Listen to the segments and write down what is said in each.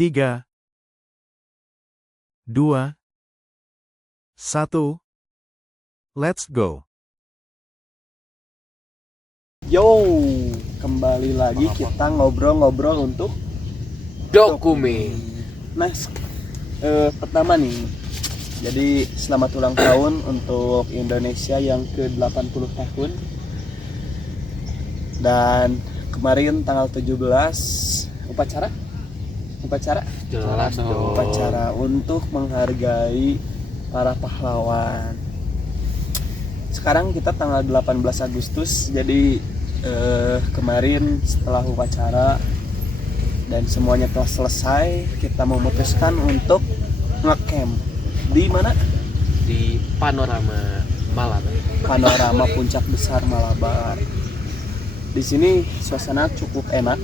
3, 2, 1, let's go. Yo, kembali lagi kita ngobrol-ngobrol untuk Dokumen. Nah, pertama nih, jadi selamat ulang tahun untuk Indonesia yang ke-80 tahun. Dan kemarin tanggal 17 Jelas dong. upacara untuk menghargai para pahlawan. Sekarang kita tanggal 18 Agustus, jadi kemarin setelah upacara dan semuanya telah selesai, kita memutuskan untuk ngecamp di mana? Di Panorama Malabar. Panorama Puncak Besar Malabar. Di sini suasana cukup enak.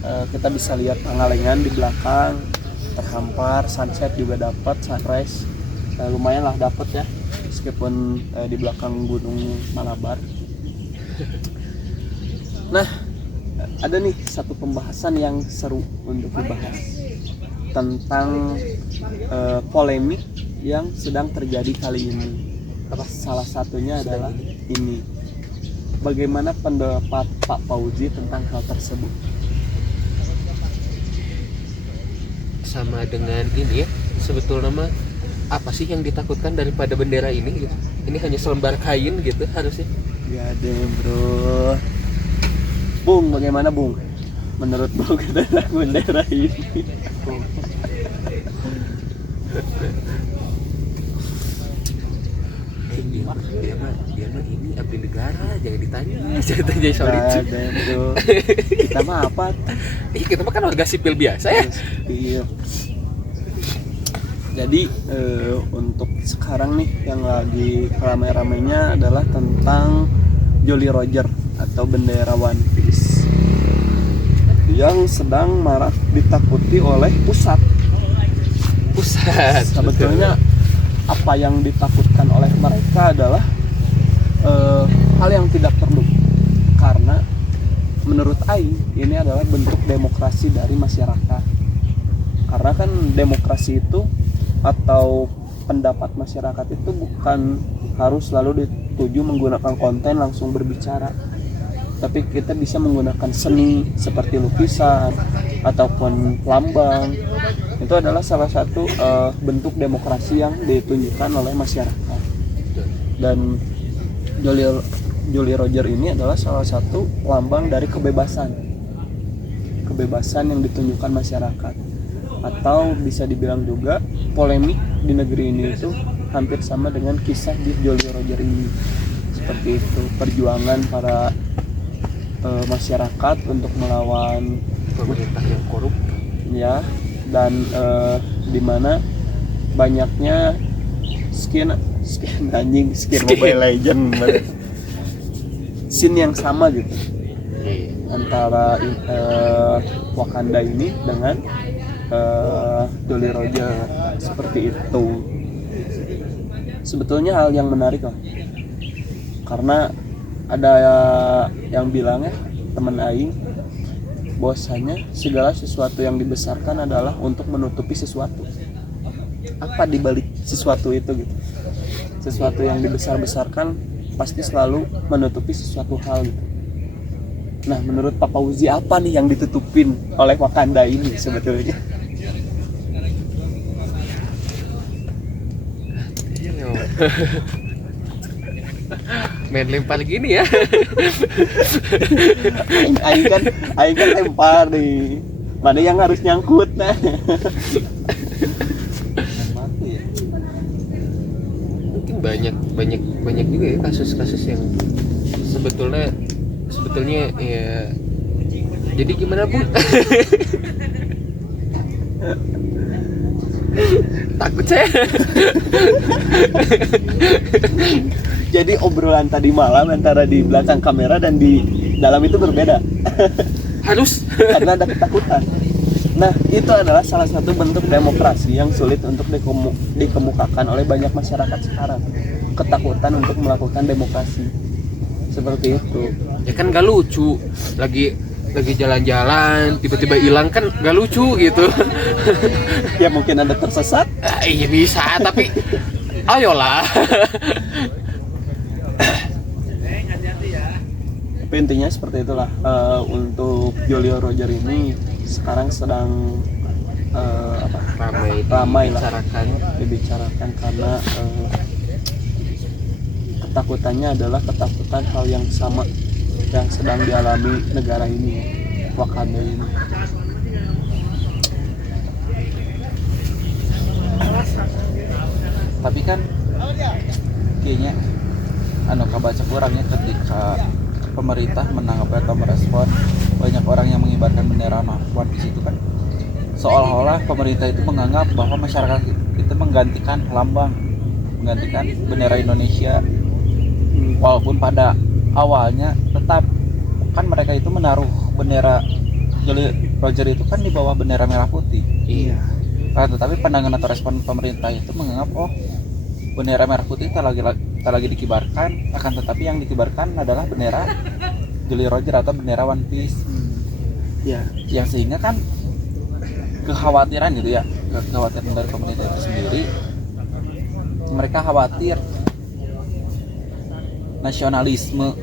Kita bisa lihat Pangalengan di belakang, terhampar, sunset juga dapat, sunrise lumayan lah dapat ya, meskipun di belakang Gunung Malabar. Nah, ada nih satu pembahasan yang seru untuk dibahas tentang polemik yang sedang terjadi kali ini. Salah satunya adalah ini. Bagaimana pendapat Pak Fauzi tentang hal tersebut? Sama dengan ini ya, sebetulnya mah apa sih yang ditakutkan daripada bendera ini gitu? Ini hanya selembar kain gitu harusnya. Ya deh bro. Bung, bagaimana Bung? Menurut Bung tentang bendera ini? Dia mah ini abdi negara, jangan ditanya soal itu. Ada bro. Kita mah apa? Kita mah kan warga sipil biasa ya. Iya. Jadi untuk sekarang nih yang lagi ramai-ramainya adalah tentang Jolly Roger atau bendera One Piece yang sedang marak ditakuti oleh pusat. Sebetulnya apa yang ditakutkan oleh mereka adalah hal yang tidak perlu, karena menurut Aing ini adalah bentuk demokrasi dari masyarakat. Karena kan demokrasi itu atau pendapat masyarakat itu bukan harus selalu dituju menggunakan konten langsung berbicara, tapi kita bisa menggunakan seni seperti lukisan ataupun lambang. Itu adalah salah satu bentuk demokrasi yang ditunjukkan oleh masyarakat. Dan Jolly Roger ini adalah salah satu lambang dari kebebasan yang ditunjukkan masyarakat. Atau bisa dibilang juga polemik di negeri ini itu hampir sama dengan kisah di Jolly Roger ini. Seperti itu, perjuangan para masyarakat untuk melawan Pemerintah yang korup ya, dan dimana banyaknya skin Mobile Legend scene yang sama gitu antara Wakanda ini dengan Jolly Roger, seperti itu. Sebetulnya hal yang menarik loh, karena ada yang bilang ya, teman Aing, bahwasanya segala sesuatu yang dibesarkan adalah untuk menutupi sesuatu. Apa dibalik sesuatu itu gitu? Sesuatu yang dibesar-besarkan pasti selalu menutupi sesuatu hal gitu. Nah, menurut Pak Fauzi apa nih yang ditutupin oleh Wakanda ini sebetulnya? main lempar gini ya. Aing kan lempar nih. Mana yang harus nyangkut nah? Mungkin banyak juga ya kasus-kasus yang sebetulnya ya. Jadi gimana Bu? Takut saya. Jadi obrolan tadi malam antara di belakang kamera dan di dalam itu berbeda. Harus Karena ada ketakutan. Nah, itu adalah salah satu bentuk demokrasi yang sulit untuk dikemukakan oleh banyak masyarakat sekarang. Ketakutan untuk melakukan demokrasi. Seperti itu. ya kan gak lucu lagi lagi jalan-jalan tiba-tiba hilang kan gak lucu gitu. Ya mungkin Anda tersesat. Iya bisa, tapi ayolah. Tapi intinya seperti itulah. Untuk Julio Roger ini sekarang sedang ramai lah dibicarakan karena ketakutannya adalah ketakutan hal yang sama yang sedang dialami negara ini, Wakanda ini. Tapi kan kayaknya kabaca kurangnya ketika pemerintah menanggapi atau merespon banyak orang yang mengibarkan bendera One Piece itu kan seolah-olah pemerintah itu menganggap bahwa masyarakat itu menggantikan bendera Indonesia, walaupun pada awalnya tetap kan mereka itu menaruh bendera Jolly Roger itu kan di bawah bendera merah putih. Iya. Tetapi pandangan atau respon pemerintah itu menganggap bendera merah putih tak lagi dikibarkan, akan tetapi yang dikibarkan adalah bendera Jolly Roger atau bendera One Piece. Ya. Yang sehingga kan kekhawatiran gitu ya, kekhawatiran dari pemerintah itu sendiri, mereka khawatir nasionalisme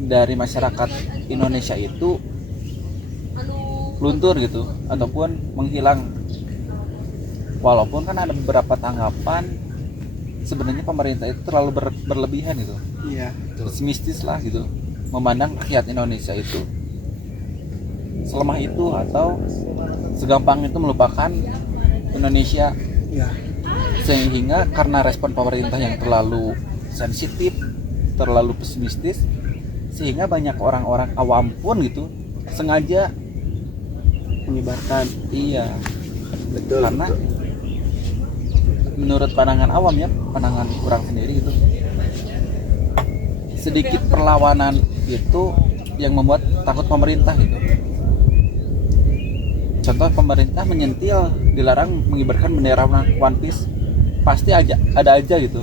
dari masyarakat Indonesia itu luntur gitu ataupun menghilang. Walaupun kan ada beberapa tanggapan sebenarnya pemerintah itu terlalu berlebihan gitu. Iya. Pesimistis lah gitu memandang rakyat Indonesia itu selemah itu atau segampang itu melupakan Indonesia. Ya. Sehingga karena respon pemerintah yang terlalu sensitif, terlalu pesimistis, sehingga banyak orang-orang awam pun gitu sengaja Mengibarkan. iya Betul. karena menurut pandangan awam ya, pandangan kurang sendiri gitu, sedikit perlawanan itu yang membuat takut pemerintah gitu. Contoh pemerintah menyentil dilarang mengibarkan bendera One Piece, pasti ada aja gitu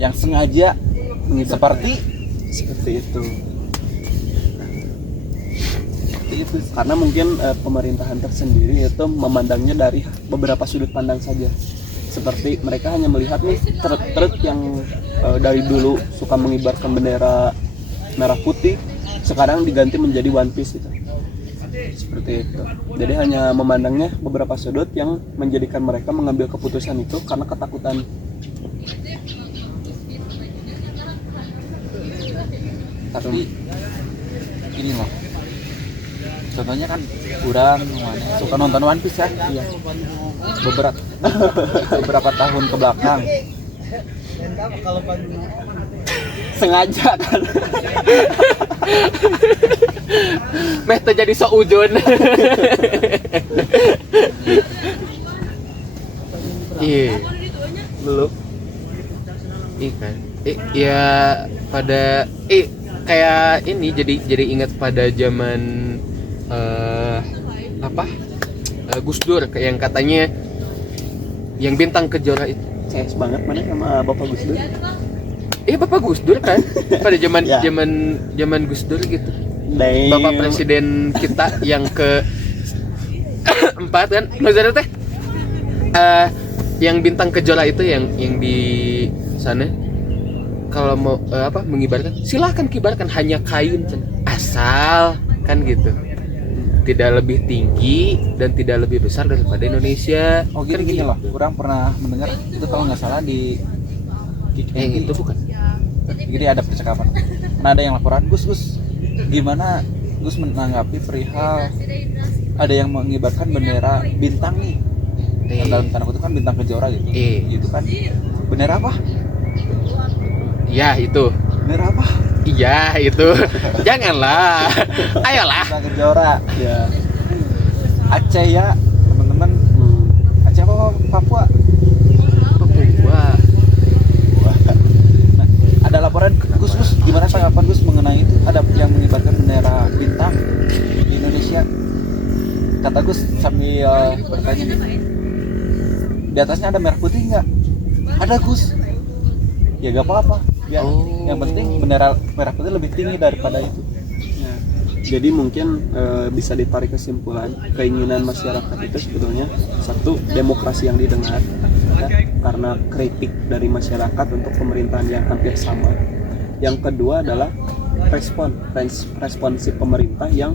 yang sengaja seperti itu. Karena mungkin pemerintahan tersendiri itu memandangnya dari beberapa sudut pandang saja. Seperti mereka hanya melihat nih truk-truk yang dari dulu suka mengibarkan bendera merah putih, sekarang diganti menjadi One Piece gitu. Seperti itu. Jadi hanya memandangnya beberapa sudut yang menjadikan mereka mengambil keputusan itu karena ketakutan. Tapi ini loh, contohnya kan kurang suka nonton One Piece ya. Iya. beberapa tahun ke belakang Sengaja kan. Meh terjadi seujun. Iya. Belum. Kan. Ya pada kayak ini jadi ingat pada zaman Gus Dur yang katanya yang bintang kejora itu. CS banget mana sama Bapak Gus Dur. Bapak Gus Dur kan pada zaman Ya. zaman Gus Dur gitu. Damn. Bapak presiden kita yang ke 4 kan. Maksudnya teh yang bintang kejora itu yang di sana kalau mau mengibarkan silahkan kibarkan, hanya kain asal kan gitu, tidak lebih tinggi dan tidak lebih besar daripada Indonesia. gini Kan gini gitu. loh, orang pernah mendengar itu kalau nggak salah di Itu bukan. Jadi ada percakapan, karena ada yang laporan, Gus gimana Gus menanggapi perihal ada yang mengibarkan bendera bintang nih, yang dalam tanda kutip kan bintang kejora gitu. Itu kan bendera apa? Ya itu. Bendera apa? Iya itu. Janganlah. Ayolah. Bintang kejora. Ya. Aceh ya teman-teman. Aceh apa Papua? Papua. Nah, ada laporan, Gus gimana tanggapan Gus mengenai itu, ada yang mengibarkan bendera bintang di Indonesia? Kata Gus sambil bertanya nih, di atasnya ada merah putih nggak? Ada Gus. Ya gak apa-apa ya, yang penting bendera merah putih lebih tinggi daripada itu. Ya. Jadi mungkin bisa ditarik kesimpulan keinginan masyarakat itu sebetulnya satu, demokrasi yang didengar ya, karena kritik dari masyarakat untuk pemerintahan yang hampir sama. Yang kedua adalah responsif pemerintah yang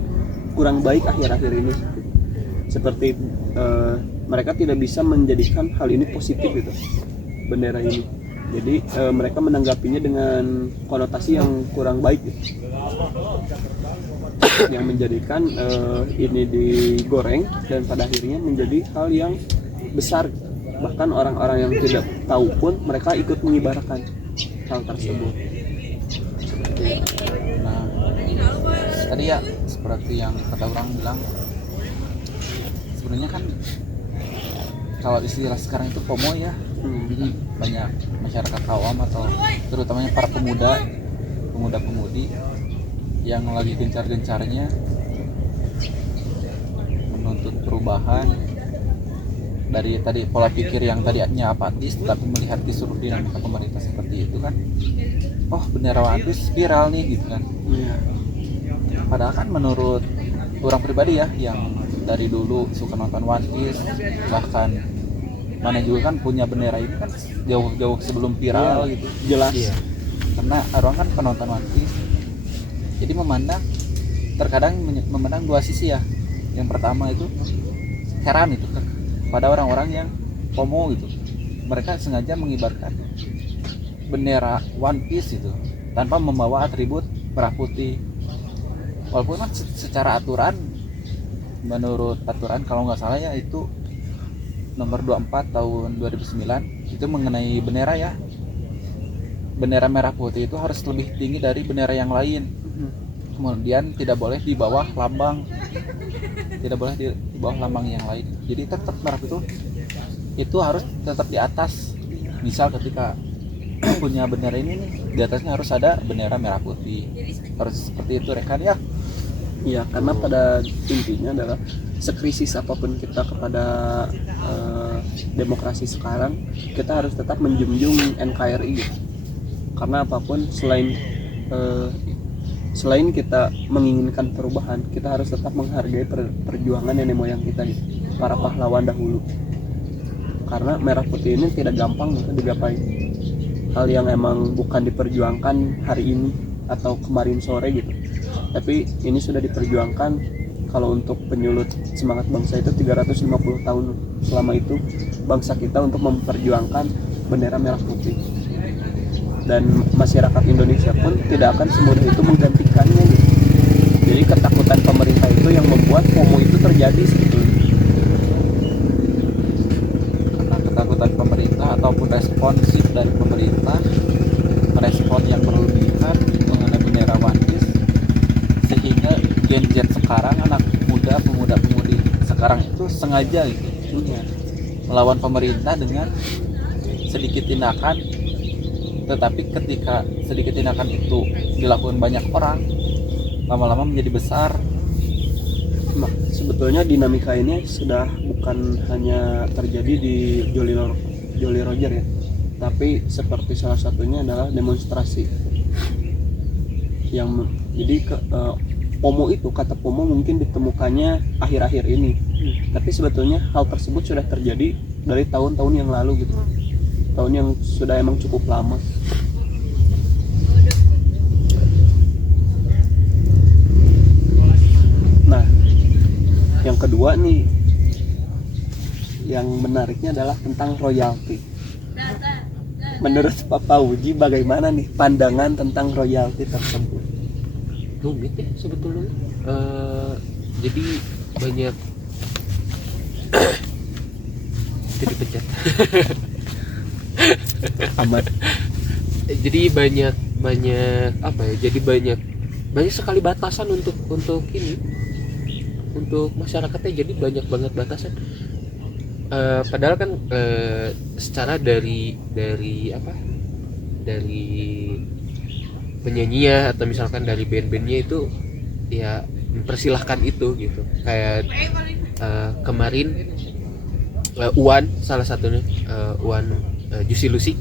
kurang baik akhir-akhir ini. Seperti mereka tidak bisa menjadikan hal ini positif gitu, bendera ini. Jadi mereka menanggapinya dengan konotasi yang kurang baik gitu. Yang menjadikan ini digoreng dan pada akhirnya menjadi hal yang besar. Bahkan orang-orang yang tidak tahu pun mereka ikut mengibarkan hal tersebut. Nah, tadi ya seperti yang kata orang bilang, sebenarnya kan kalau istilah sekarang itu FOMO ya. Banyak masyarakat awam atau terutamanya para pemuda-pemudi yang lagi gencar-gencarnya menuntut perubahan dari tadi pola pikir yang tadinya apatis tapi melihat disuruh dinamika pemerintah seperti itu kan, oh bendera One Piece viral nih gitu kan. Padahal kan menurut orang pribadi ya yang dari dulu suka nonton One Piece, bahkan mana juga kan punya bendera ini kan jauh-jauh sebelum viral gitu, Jelas. karena orang kan penonton One Piece, jadi terkadang memandang dua sisi ya. Yang pertama itu heran itu pada orang-orang yang FOMO gitu, mereka sengaja mengibarkan bendera One Piece itu tanpa membawa atribut merah putih, walaupun kan secara aturan, menurut aturan kalau nggak salah ya itu nomor 24 tahun 2009 itu mengenai bendera ya, bendera merah putih itu harus lebih tinggi dari bendera yang lain. Kemudian tidak boleh di bawah lambang, yang lain. Jadi tetap merah itu harus tetap di atas. Misal ketika punya bendera ini nih, di atasnya harus ada bendera merah putih, harus seperti itu rekan ya. Iya, karena pada intinya adalah sekrisis apapun kita kepada demokrasi sekarang, kita harus tetap menjunjung NKRI gitu. Karena apapun selain kita menginginkan perubahan, kita harus tetap menghargai perjuangan nenek moyang kita gitu, para pahlawan dahulu. Karena merah putih ini tidak gampang gitu digapai. Hal yang emang bukan diperjuangkan hari ini atau kemarin sore gitu, tapi ini sudah diperjuangkan. Kalau untuk penyulut semangat bangsa itu 350 tahun, selama itu bangsa kita untuk memperjuangkan bendera merah putih, dan masyarakat Indonesia pun tidak akan semudah itu menggantikannya gitu. Jadi ketakutan pemerintah itu yang membuat FOMO itu terjadi sebetulnya. Karena ketakutan pemerintah ataupun responsif dari pemerintah, merespon yang berlebihan mengenai bendera One Piece, sehingga Gen Z sekarang, anak muda, pemuda-pemudi sekarang itu sengaja gitu melawan pemerintah dengan sedikit tindakan. Tetapi ketika sedikit tindakan itu dilakukan banyak orang, lama-lama menjadi besar. Nah, sebetulnya dinamika ini sudah bukan hanya terjadi di Jolly Roger ya, tapi seperti salah satunya adalah demonstrasi yang jadi FOMO itu, kata FOMO mungkin ditemukannya akhir-akhir ini, tapi sebetulnya hal tersebut sudah terjadi dari tahun-tahun yang lalu gitu, tahun yang sudah emang cukup lama. Nah, yang kedua nih, yang menariknya adalah tentang royalti. Menurut Pak Pauji, bagaimana nih pandangan tentang royalti tersebut? Rumit ya sebetulnya. Jadi banyak jadi pecat. Amat. Jadi banyak apa ya? Jadi banyak sekali batasan untuk ini, untuk masyarakatnya. Jadi banyak banget batasan. Padahal kan secara dari penyanyinya atau misalkan dari band-bandnya itu ya mempersilahkan itu gitu. Kayak kemarin Uwan salah satunya, Uwan Juicy Lucy.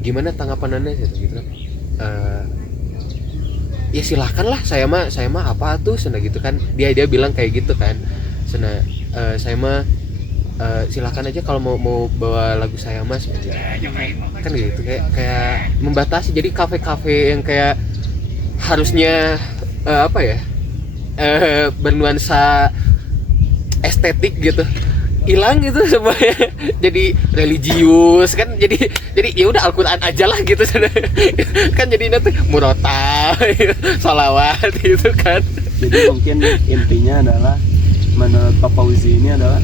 Gimana tanggapan Anda gitu kan? ya silahkan lah, saya mah apa tuh sana gitu kan, dia bilang kayak gitu kan, sana saya mah silahkan aja kalau mau bawa lagu saya mas kan gitu, kayak membatasi. Jadi kafe-kafe yang kayak harusnya apa ya, bernuansa estetik gitu hilang gitu semuanya. Jadi religius kan, jadi ya udah Al-Qur'an aja lah gitu kan, jadi nanti murota sholawat gitu kan. Jadi mungkin intinya adalah menurut Pak Fauzi ini adalah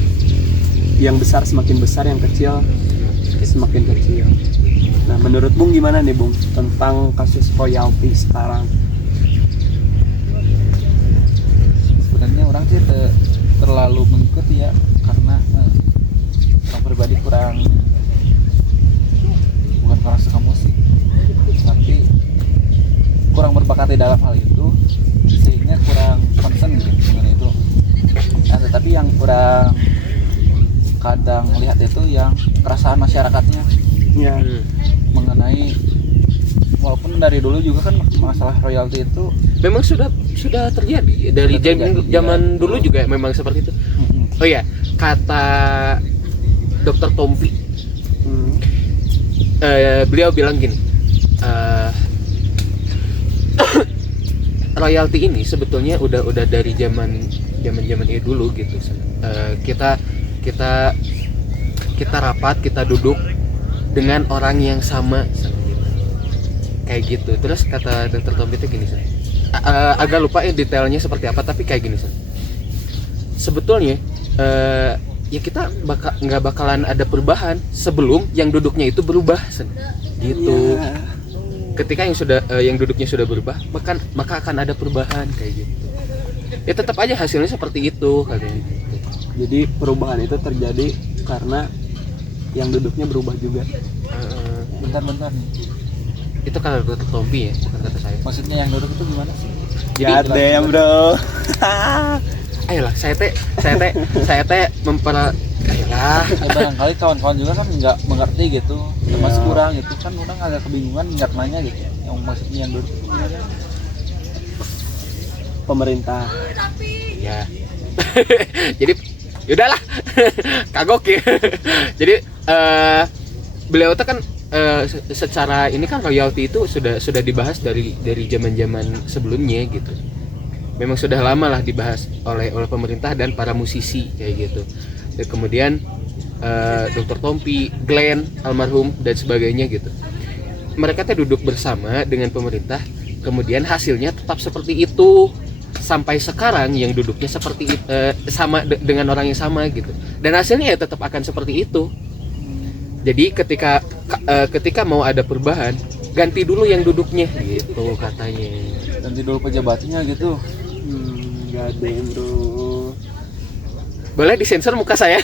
yang besar semakin besar, yang kecil semakin kecil. Nah, menurut Bung gimana nih Bung tentang kasus royalti sekarang? Sebenarnya orang sih terlalu mengikuti ya, karena orang pribadi bukan kurang suka musik, tapi kurang berbakat di dalam hal itu, sehingga kurang concern gitu dengan itu. Nah, tetapi yang kurang kadang melihat itu yang perasaan masyarakatnya Ya, mengenai, walaupun dari dulu juga kan masalah royalti itu Memang sudah terjadi dari zaman dulu juga memang seperti itu. Oh iya, kata Dr. Tompi, beliau bilang gini, royalti ini sebetulnya udah dari zaman ini dulu gitu. Kita rapat, kita duduk dengan orang yang sama kayak gitu. Terus kata Dr. Tompi itu gini, agak lupa ya detailnya seperti apa, tapi kayak gini, sebetulnya ya kita nggak bakalan ada perubahan sebelum yang duduknya itu berubah gitu. ya. Ketika yang duduknya sudah berubah, maka akan ada perubahan kayak gitu. Ya tetap aja hasilnya seperti itu katanya gitu. Jadi perubahan itu terjadi karena yang duduknya berubah juga. bentar nih. Itu kata Dr. Tompi ya, bukan kata saya. Maksudnya yang duduk itu gimana sih? God damn bro. Ayolah, saya teh ayolah. Barangkali kawan-kawan juga kan nggak mengerti gitu, termasuk kurang gitu kan, orang agak kebingungan nggak nanya gitu. Yang maksudnya yang duduk itu gimana? Pemerintah. Ya. Jadi yaudahlah. Kagok ya. Jadi beliau tuh kan secara ini kan royalti itu sudah dibahas dari zaman-zaman sebelumnya gitu. Memang sudah lama lah dibahas oleh pemerintah dan para musisi kayak gitu. Dan kemudian Dr. Tompi, Glenn almarhum dan sebagainya gitu. Mereka tuh duduk bersama dengan pemerintah, kemudian hasilnya tetap seperti itu sampai sekarang, yang duduknya seperti sama dengan orang yang sama gitu. Dan hasilnya ya tetap akan seperti itu. Jadi ketika mau ada perubahan, ganti dulu yang duduknya gitu katanya. Ganti dulu pejabatnya gitu. God damn bro. Boleh disensor muka saya.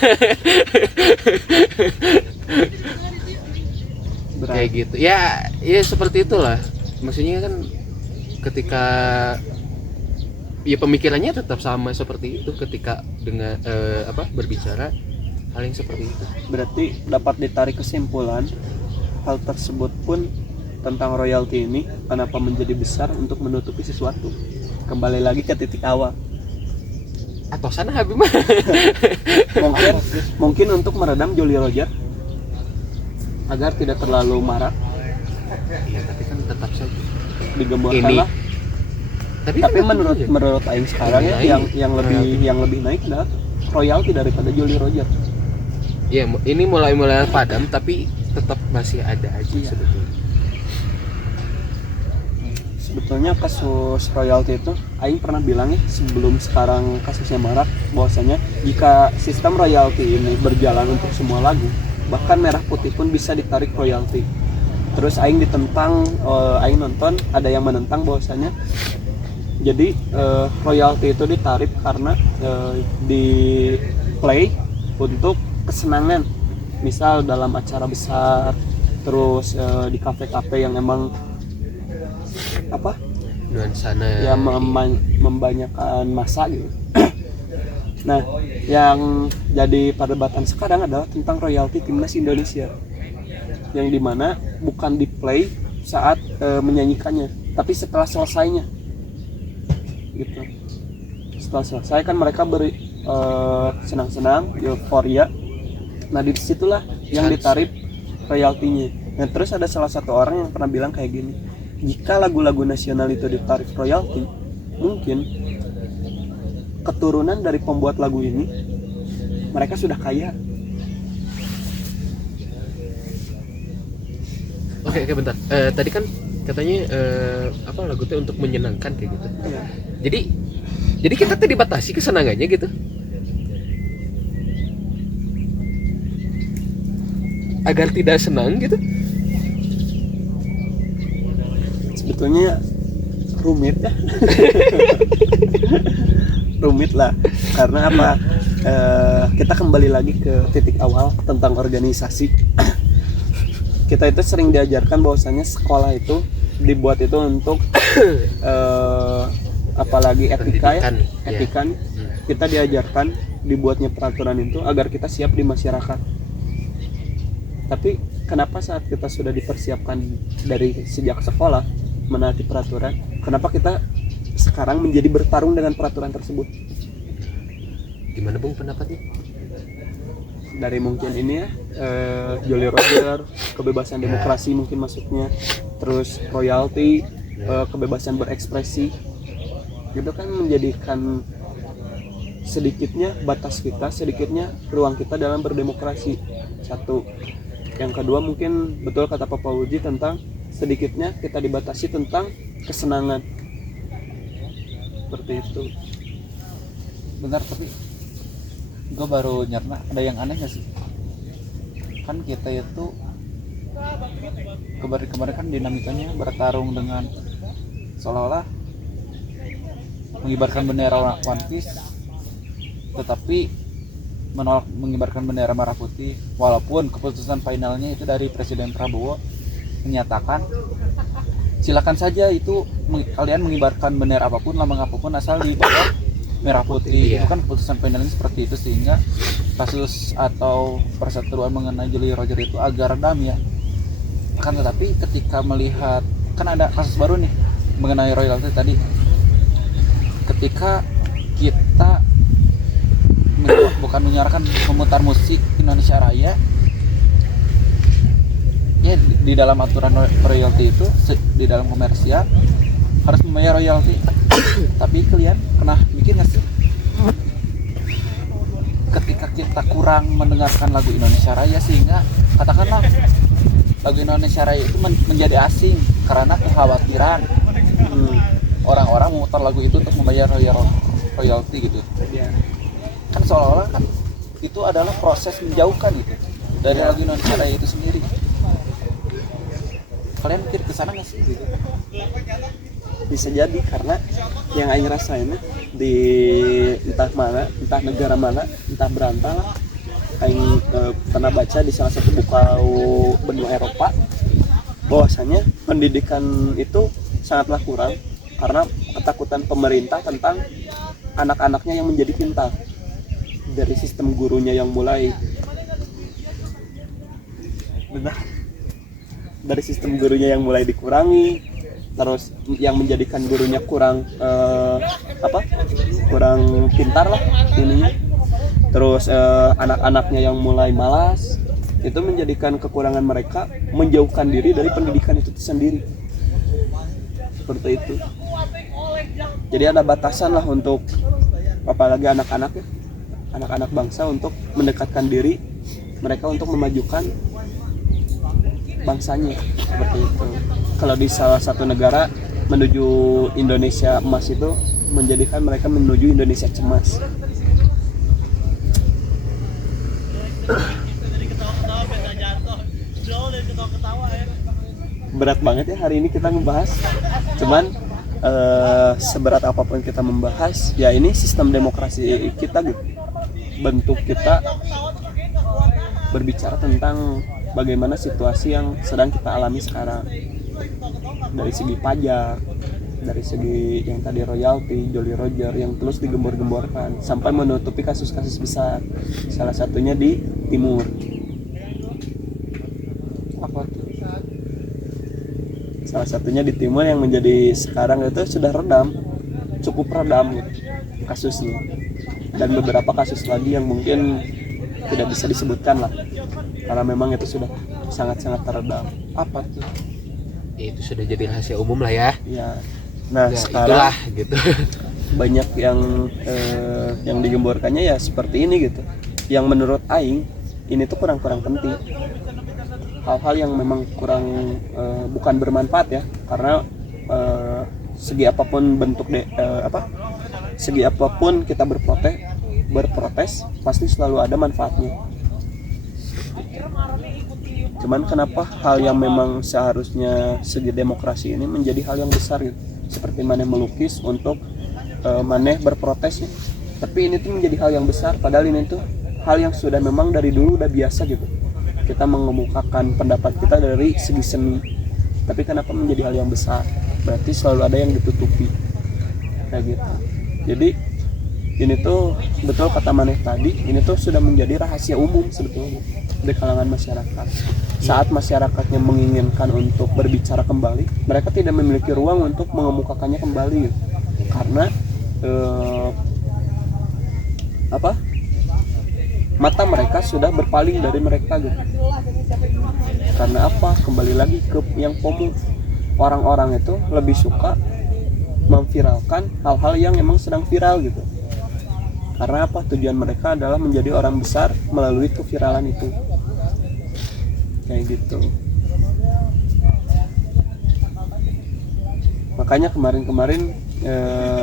Kayak gitu. Ya seperti itulah. Maksudnya kan ketika ya pemikirannya tetap sama seperti itu ketika dengan berbicara hal yang seperti itu. Berarti dapat ditarik kesimpulan hal tersebut pun tentang royalti ini kenapa menjadi besar untuk menutupi sesuatu. Kembali lagi ke titik awal. Atau sana Habib mah. mungkin untuk meredam Julia Roger agar tidak terlalu marak. Iya, tapi kan tetap saja Digemborkan ini. lah. Tapi menurut Aing sekarang ya yang lebih naik adalah royalti daripada Julia Roger. Ya, ini mulai padam tapi tetap masih ada aja sebetulnya. Sebetulnya kasus royalti itu Aing pernah bilang ya sebelum sekarang kasusnya marak, bahwasanya jika sistem royalti ini berjalan untuk semua lagu, bahkan Merah Putih pun bisa ditarik royalti. Terus Aing ditentang, Aing nonton ada yang menentang bahwasanya jadi royalti itu ditarik karena di play untuk kesenangan, misal dalam acara besar, terus di kafe-kafe yang emang nuansana ya membanyakan massa gitu. Nah, yang jadi perdebatan sekarang adalah tentang royalti timnas Indonesia, yang dimana bukan di play saat menyanyikannya, tapi setelah selesainya. gitu. Setelah selesai kan mereka beri senang-senang, euforia. Nah disitulah yang ditarik royaltinya. Nah terus ada salah satu orang yang pernah bilang kayak gini, jika lagu-lagu nasional itu ditarik royalti, mungkin keturunan dari pembuat lagu ini mereka sudah kaya. Oke, bentar. Tadi kan katanya apa lagu itu untuk menyenangkan kayak gitu. Ya. Jadi kita tuh dibatasi kesenangannya gitu. Agar tidak senang gitu. Sebetulnya rumit ya. Rumit lah. Karena apa? Kita kembali lagi ke titik awal tentang organisasi. Kita itu sering diajarkan bahwasanya sekolah itu dibuat itu untuk apalagi etika ya, etika nih. Kita diajarkan dibuatnya peraturan itu agar kita siap di masyarakat. Tapi kenapa saat kita sudah dipersiapkan dari sejak sekolah menaati peraturan, kenapa kita sekarang menjadi bertarung dengan peraturan tersebut? Gimana Bung pendapatnya? Dari mungkin ini ya, Jolly Roger, kebebasan demokrasi mungkin masuknya, terus royalti, kebebasan berekspresi, itu kan menjadikan sedikitnya batas kita, sedikitnya ruang kita dalam berdemokrasi. Satu. Yang kedua mungkin betul kata Papa Uji tentang sedikitnya kita dibatasi tentang kesenangan. Seperti itu. Benar, tapi gue baru nyerna ada yang aneh gak sih? Kan kita itu kemarin kan dinamikanya bertarung dengan seolah-olah mengibarkan bendera One Piece, tetapi menolak mengibarkan bendera merah putih, walaupun keputusan finalnya itu dari Presiden Prabowo menyatakan silakan saja itu kalian mengibarkan bendera apapun, lambang apapun asal di bawah merah putih. Itu kan keputusan finalnya seperti itu, sehingga kasus atau perseteruan mengenai Jolly Roger itu agak redam ya. Akan tetapi ketika melihat kan ada kasus baru nih mengenai royalti tadi, ketika kita bukan menyiarkan memutar musik Indonesia Raya ya, di dalam aturan royalti itu di dalam komersial harus membayar royalti. Tapi kalian pernah mikir nggak sih ketika kita kurang mendengarkan lagu Indonesia Raya, sehingga katakanlah lagu Indonesia Raya itu menjadi asing karena kekhawatiran orang-orang memutar lagu itu untuk membayar royalti gitu ya. Kan seolah-olah kan itu adalah proses menjauhkan gitu dari lagu Indonesia Raya itu sendiri. Kalian mikir ke sana nggak sih? Bisa jadi karena yang Aing rasain di entah mana, entah negara mana, entah berantah lah. Aing pernah baca di salah satu buku benua Eropa bahwasanya pendidikan itu sangatlah kurang karena ketakutan pemerintah tentang anak-anaknya yang menjadi pintar. Dari sistem gurunya yang mulai dari sistem gurunya yang mulai dikurangi, terus yang menjadikan gurunya kurang kurang pintar lah ininya, terus anak-anaknya yang mulai malas, itu menjadikan kekurangan mereka menjauhkan diri dari pendidikan itu sendiri. Seperti itu. Jadi ada batasan lah untuk apalagi anak-anak bangsa untuk mendekatkan diri mereka untuk memajukan bangsanya. Seperti itu. Kalau di salah satu negara menuju Indonesia emas itu menjadikan mereka menuju Indonesia cemas. Berat banget ya hari ini kita ngebahas. Cuman seberat apapun kita membahas, ya ini sistem demokrasi kita gitu. Bentuk kita berbicara tentang bagaimana situasi yang sedang kita alami sekarang, dari segi pajak, dari segi yang tadi royalti, Jolly Roger yang terus digembor-gemborkan sampai menutupi kasus-kasus besar, salah satunya di timur. Apa tuh? Salah satunya di timur yang menjadi sekarang itu sudah redam cukup redam gitu kasusnya, dan beberapa kasus lagi yang mungkin tidak bisa disebutkan lah karena memang itu sudah sangat-sangat teredam. Apa tuh? Ya, itu sudah jadi rahasia umum lah ya. Ya, nah Ya, sekarang itulah gitu. banyak yang digemborkannya ya seperti ini gitu, yang menurut Aing ini tuh kurang-kurang penting, hal-hal yang memang kurang bukan bermanfaat ya, karena segi apapun bentuk segi apapun kita berprotes pasti selalu ada manfaatnya. Cuman kenapa hal yang memang seharusnya segi demokrasi ini menjadi hal yang besar gitu, seperti maneh melukis untuk maneh berprotes ya. Tapi ini tuh menjadi hal yang besar, padahal ini tuh hal yang sudah memang dari dulu udah biasa gitu, kita mengemukakan pendapat kita dari segi seni. Tapi kenapa menjadi hal yang besar? Berarti selalu ada yang ditutupi kayak gitu. Jadi ini tuh betul kata maneh tadi, ini tuh sudah menjadi rahasia umum sebetulnya di kalangan masyarakat. Saat masyarakatnya menginginkan untuk berbicara kembali, mereka tidak memiliki ruang untuk mengemukakannya kembali gitu. Karena mata mereka sudah berpaling dari mereka gitu. Karena apa? Kembali lagi ke yang FOMO. Orang-orang itu lebih suka memviralkan hal-hal yang emang sedang viral gitu. Karena apa? Tujuan mereka adalah menjadi orang besar melalui keviralan itu. Kayak gitu. Makanya kemarin-kemarin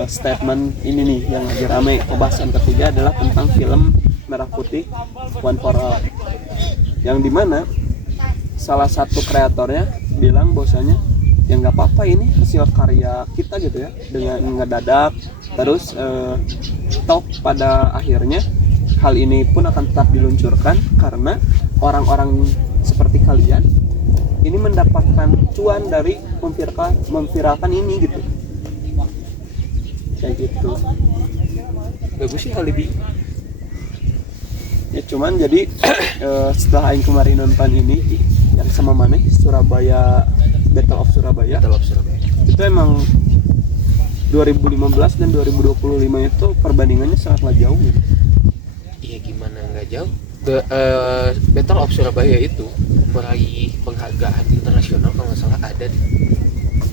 statement ini nih yang lagi rame pembahasan ketiga adalah tentang film Merah Putih One for All, yang dimana salah satu kreatornya bilang bahwasanya ya nggak apa-apa, ini hasil karya kita gitu ya, dengan ngedadak terus toh pada akhirnya hal ini pun akan tetap diluncurkan karena orang-orang seperti kalian ini mendapatkan cuan dari memviralkan ini gitu, kayak gitu. Bagus sih alibi. Ya cuman jadi setelah Aing kemarin nonton ini yang sama maneh Surabaya Battle of Surabaya, itu emang 2015 dan 2025 itu perbandingannya sangatlah jauh gitu. Iya, gimana nggak jauh. Battle of Surabaya itu meraih penghargaan internasional kalau nggak salah, ada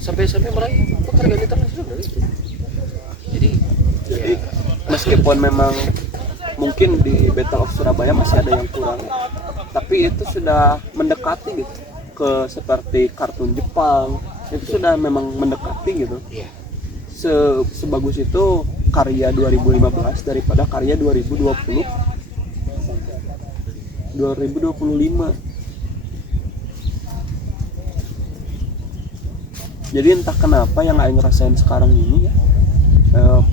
sampai meraih penghargaan internasional itu. Jadi ya, Meskipun memang mungkin di Battle of Surabaya masih ada yang kurang, tapi itu sudah mendekati gitu ke seperti kartun Jepang, itu sudah memang mendekati gitu. iya. Sebagus itu karya 2015 daripada karya 2025. Jadi entah kenapa yang Aing rasain sekarang ini ya,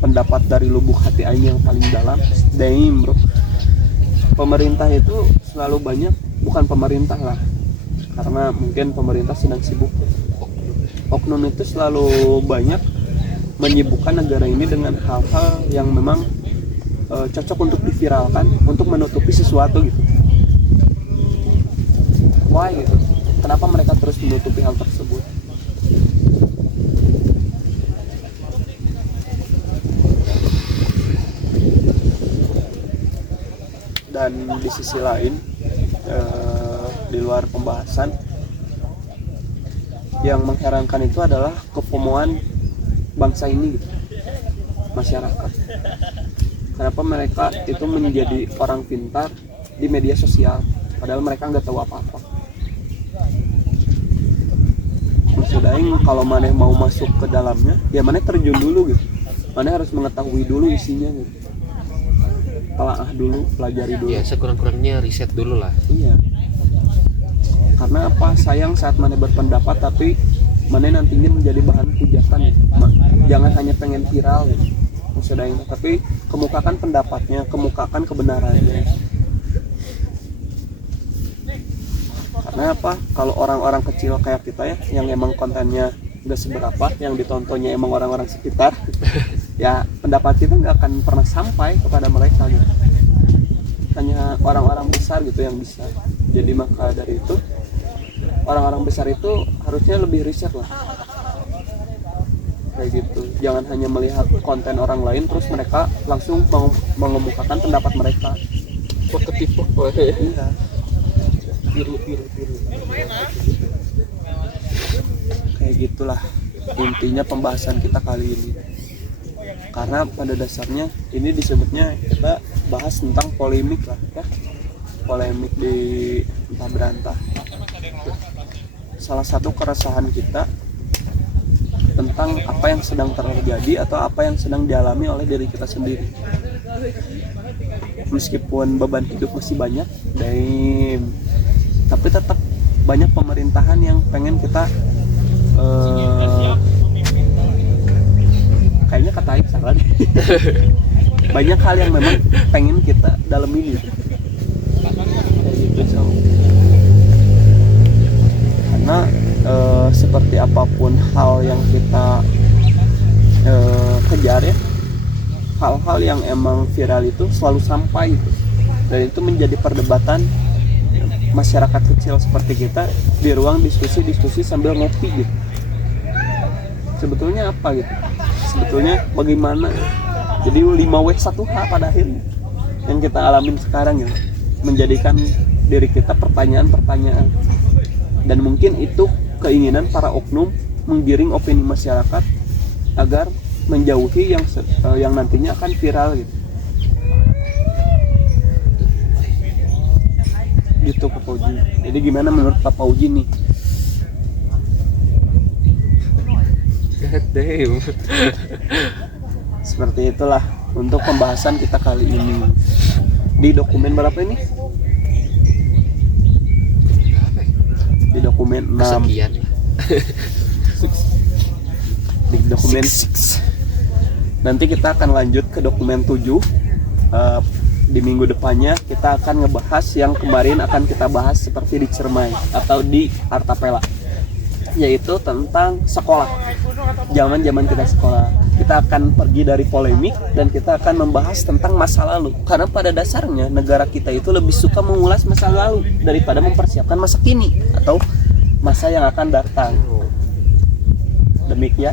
pendapat dari lubuk hati Aing yang paling dalam, damn bro, pemerintah itu selalu banyak, bukan pemerintah lah, karena mungkin pemerintah sedang sibuk, oknum itu selalu banyak menyibukkan negara ini dengan hal-hal yang memang cocok untuk diviralkan, untuk menutupi sesuatu gitu. Why gitu? Kenapa mereka terus menutupi hal tersebut? Dan di sisi lain, di luar pembahasan, yang mengherankan itu adalah kefomoan bangsa ini gitu, masyarakat. Kenapa mereka itu menjadi orang pintar di media sosial, padahal mereka nggak tahu apa-apa. Maksudnya kalau maneh mau masuk ke dalamnya, ya maneh terjun dulu gitu. Maneh harus mengetahui dulu isinya gitu. Telaah dulu, pelajari dulu. Ya, sekurang-kurangnya riset dulu lah. Iya. Karena apa? Sayang saat maneh berpendapat tapi maneh nantinya menjadi bahan hujatan ya. Jangan hanya pengen viral gitu. Maksudnya ini, tapi kemukakan pendapatnya, kemukakan kebenarannya. Karena apa? Kalau orang-orang kecil kayak kita ya, yang emang kontennya gak seberapa, yang ditontonnya emang orang-orang sekitar, ya pendapat kita nggak akan pernah sampai kepada mereka gitu. Hanya orang-orang besar gitu yang bisa. Jadi maka dari itu orang-orang besar itu harusnya lebih riset lah, kayak gitu. Jangan hanya melihat konten orang lain terus mereka langsung mengemukakan pendapat mereka. Kok ketipu Iya. tiru Kayak gitulah intinya pembahasan kita kali ini. Karena pada dasarnya ini disebutnya kita bahas tentang polemik lah ya. Polemik di entah berantah. Salah satu keresahan kita tentang apa yang sedang terjadi atau apa yang sedang dialami oleh diri kita sendiri. Meskipun beban hidup masih banyak, tapi tetap banyak pemerintahan yang pengen kita kayaknya kata Aik salah deh. Banyak hal yang memang pengen kita dalemi gitu. Kayak gitu, so. Karena seperti apapun hal yang kita kejar ya, hal-hal yang emang viral itu selalu sampai gitu. Dan itu menjadi perdebatan masyarakat kecil seperti kita di ruang diskusi sambil ngopi gitu. Sebetulnya apa gitu? Sebetulnya bagaimana? Jadi 5W1H pada akhirnya yang kita alamin sekarang gitu, menjadikan diri kita pertanyaan-pertanyaan. Dan mungkin itu keinginan para oknum menggiring opini masyarakat agar menjauhi yang nantinya akan viral gitu. Gitu Pak Fauji. Jadi gimana menurut Pak Fauji nih? God damn. Seperti itulah untuk pembahasan kita kali ini. Di dokumen berapa ini? Di dokumen 6. Kesekian lah. Di dokumen 6. Nanti kita akan lanjut ke dokumen 7. Di minggu depannya kita akan ngebahas yang kemarin akan kita bahas seperti di Cermai atau di Artapela, yaitu tentang sekolah. Zaman kita sekolah, kita akan pergi dari polemik dan kita akan membahas tentang masa lalu. Karena pada dasarnya negara kita itu lebih suka mengulas masa lalu daripada mempersiapkan masa kini atau masa yang akan datang. Demikian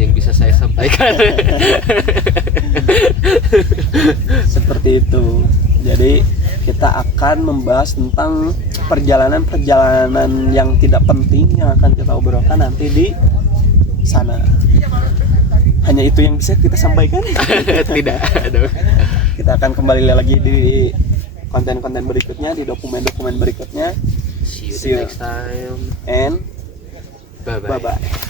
yang bisa saya sampaikan. Seperti itu. Jadi kita akan membahas tentang perjalanan yang tidak penting yang akan kita obrolkan nanti di sana. Hanya itu yang bisa kita sampaikan. Tidak. Aduh. Kita akan kembali lagi di konten-konten berikutnya, di dokumen-dokumen berikutnya. See you the next time. And Bye bye. bye-bye.